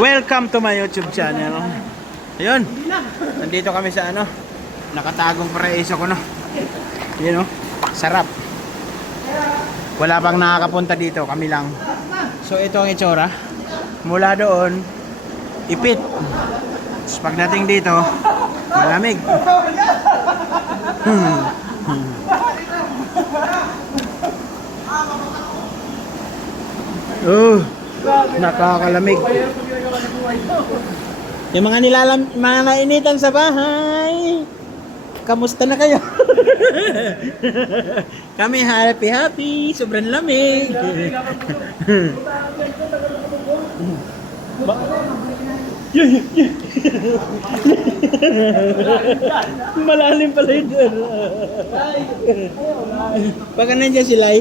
Welcome to my YouTube channel. Ayun. Nandito kami sa ano, nakatagong paraiso ko, no. Yun, no. Sarap. Wala pang nakakapunta dito, kami lang. So ito ang itsura. Mula doon, ipit. Tapos pagdating dito, malamig. Nakakalamig. Yung mga nainitan sa bahay, kamusta na kayo? Kami happy, sobrang lamig. Malalim pala yun. Baka nandiyan si Lai.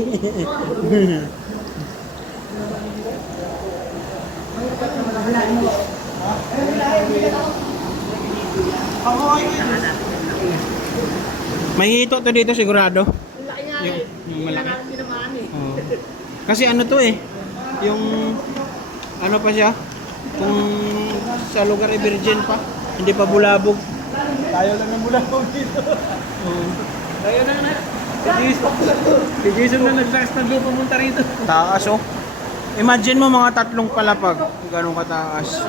May hito to dito sigurado. Yung malaki. Oh. Kasi ano to eh, yung ano pa siya, kung sa lugar ay virgin pa, hindi pa bulabog. Tayo lang ng bulabog dito. Tayo lang na. Si Jason na nag-stand doon pumunta rito. Taas oh. Imagine mo mga tatlong palapag, ganun kataas.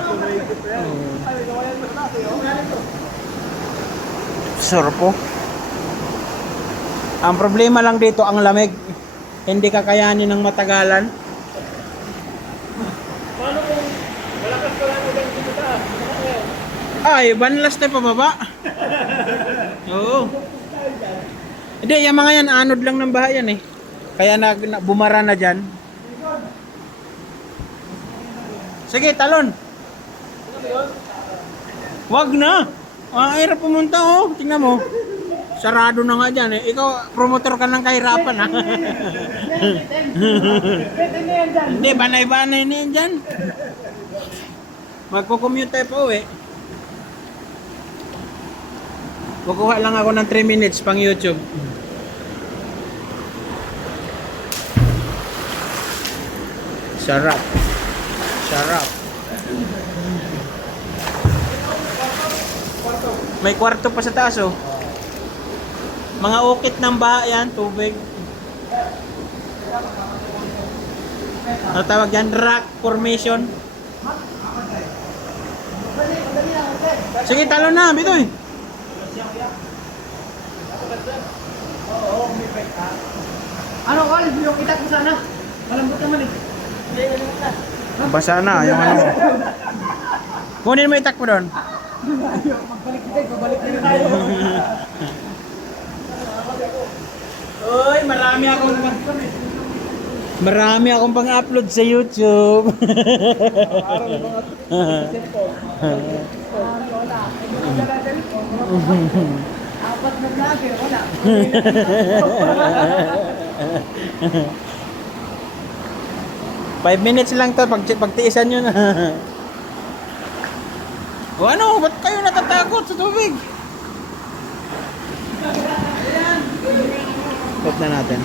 Sorpo. Ang problema lang dito ang lamig. Hindi kakayanin ng matagalan. Paano kung malakas ka lang ulit dito taas? Ay, banlas na pababa. Oo. Hindi, yung mga yan, anod lang ng bahay yan eh. Kaya bumara na dyan. Sige, talon. Wag na. Hirap pumunta oh. Tingnan mo. Sarado na nga dyan eh. Ikaw, promotor ka ng kahirapan ha. Hindi, banay-banay na yan dyan. Magko-commute tayo pa uwi. Kukuha lang ako ng 3 minutes pang YouTube. Sarap. Sarap. May kwarto pa sa taas oh. Mga ukit ng baha yan, tubig. Ano tawag yan? Rock formation. Sige, talo na, bitoy. Ano, Wal? Yung itak mo sana. Malambot naman eh. Basa na, yung ano. Kunin mo itak mo doon. Magbalik kita, pabalik na tayo. Uy, marami akong pang-upload sa YouTube. Apat na vlogger, wala. 5 minutes lang to, pagtiisan nyo na. O ano, ba't kayo natatakot sa tubig? Stop na natin.